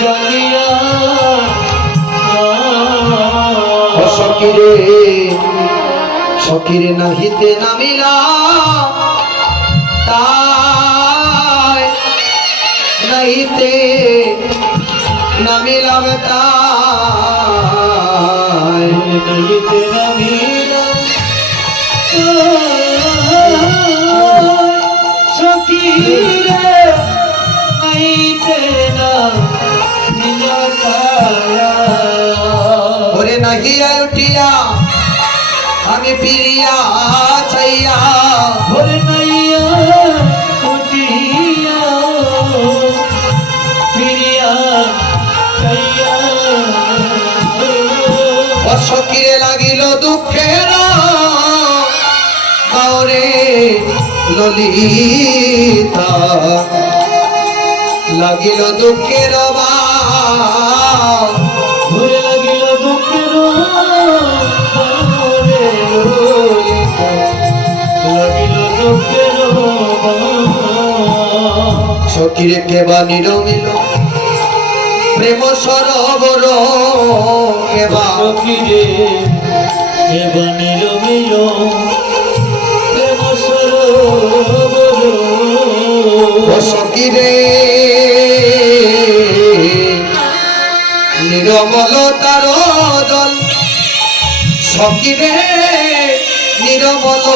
জানিয়া সকিরে সকিরে নাহিতে নামিলা তাই নাহিতে নামিলাম তাই নাহিতে নামিলাম সকিরে নাহিতে ওরে নাহিয়া উঠিয়া আমি পিরিয়া চাইয়া ওরে নাইয়া উঠিয়া পিরিয়া চাইয়া অসকিরে লাগিল দুঃখের বাউরে ললিতা লাগিল দুঃখের ভরে লাগিল দুঃখের লাগিল দুঃখের সকিরে কেবা নিরমিল প্রেম সরোবর কেবা সকিরে কেবা নিরমিল প্রেম সরোবর সকিরে নিরমল তার জল সকিরে নিরমল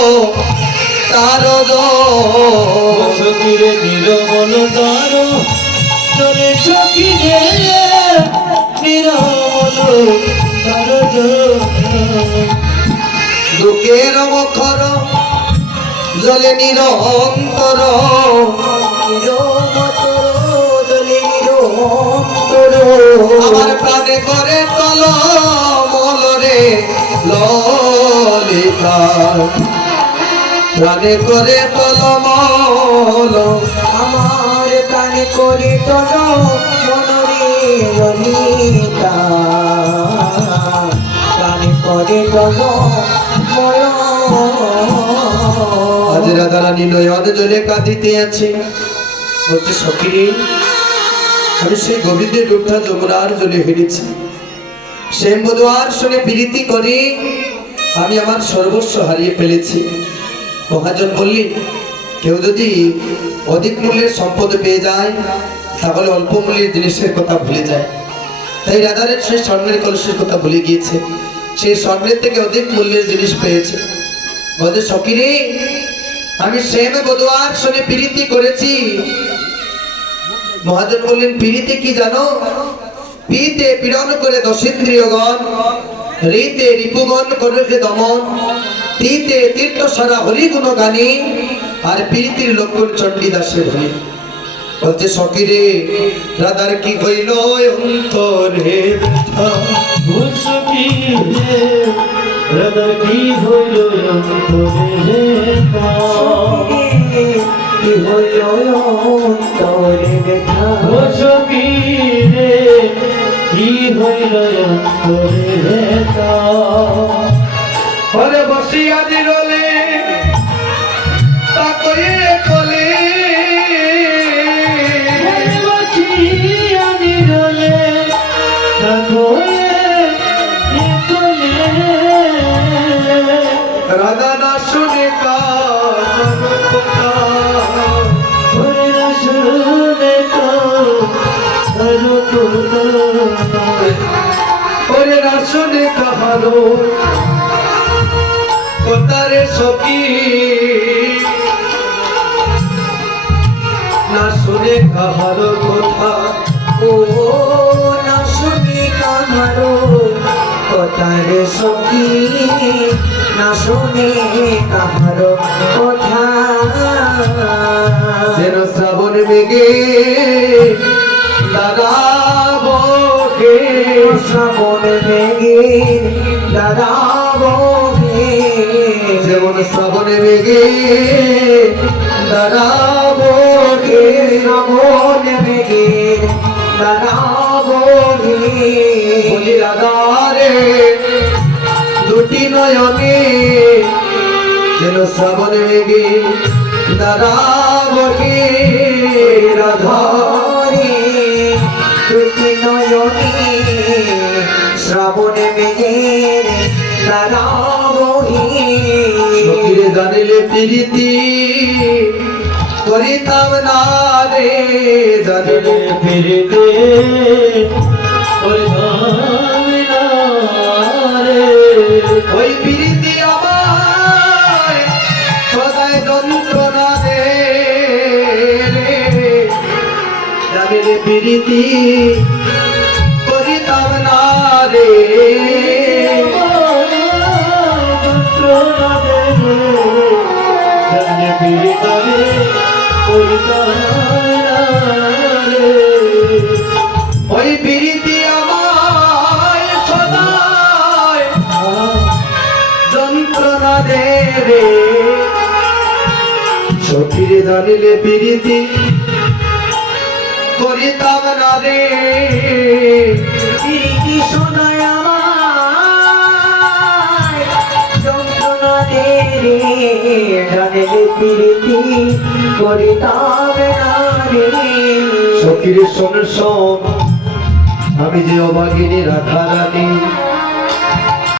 তার জল সকিরে নিরমল তার জলে সকিরে নিরমল তার দুঃখের মুখর জলে নিরন্তর আমার প্রাণে করে তল মলরে ললিতা প্রাণে করে তল মল আমার প্রাণে করে তল মনরে ললিতা প্রাণে করে তল মল আজ রাধারানী নয়ন জলে কাঁদিতে আছে বলছে সখী আমি সেই গোবিন্দের রূপটা যমুনার জলে হেরেছি সে মধুয়ার শুনে প্রীতি করে আমি আমার সর্বস্ব হারিয়ে ফেলেছি। মহাজন বললি কেউ যদি অধিক মূল্যের সম্পদ পেয়ে যায় তাহলে অল্প মূল্যের জিনিসের কথা ভুলে যায়। তাই রাধারের সেই স্বর্ণের কলসের কথা ভুলে গিয়েছে, সেই স্বর্ণের থেকে অধিক মূল্যের জিনিস পেয়েছে। বলছে সকিরে আমি শ্যাম বধুয়ার শুনে প্রীতি করেছি। মহাজন বললেন প্রীতি কি জানো? পিতে পীড়ন করে দশেন্দ্রিয়গণ, রীতে রিপুগণ করে দমন, তীতে তীর্থ সারা হরিগুণ গানি, আর প্রীতির লক্ষণ চণ্ডীদাসে ভনি। বলছে সকিরে রাধার কি হইল অন্তরে ব্যথা, সকিরে রাধার কি হইল অন্তরে ব্যথা, কি হইল অন্তরে ব্যথা সকিরে কি হইল অন্তরে ব্যথা। ঘরে বসিয়া দিরলে তাকয়ে কলে, বসিয়া নিরলে তাকয়ে কলে, রাধা না শুনে কার কথা, ওরে না শুনে কার কথা, ওরে না শুনে কাহারো কোতারে সখী, না শুনে কাহারো কথা, ও না শুনি কাহারো কথারে সখী, না শুনে কাহারো কথা। যেন শ্রাবণ মেঘে দাঁড়াবো হে, শ্রাবণ মেঘে দাঁড়াবো হে, যেমন শ্রাবণ মেঘে দাঁড়াবো হে, শ্রাবণ মেঘে দাঁড়াবো হে। বলি রাধারে দুটি নয়নে যেন শ্রাবণ মেঘে দাঁড়াবো হে, রাধা রে নয়নে শ্রাবণে মেঘের ধারা বহে সখীরে জানিলে প্রীতি করিতাম না রে, জানিলে ফিরিতে পরিধান না রে। ওই প্রীতি আমায় সদায় যন্ত্রণা দে রে, জানিলে প্রীতি করিতাম না রে। যন্ত্রণা দেবে জানে ফিরিতে পরিধান না রে। ওই প্রীতি আমায় সদায় যন্ত্রণা দে রে, সখীরে জানিলে প্রীতি করিতাম না রে। প্রীতি শোনায় আমায় যন্ত্রণা দে রে জানিলে প্রীতি করিতাম না রে সখীরে শোন শোন, আমি যে অবাগিনী রাধা রানী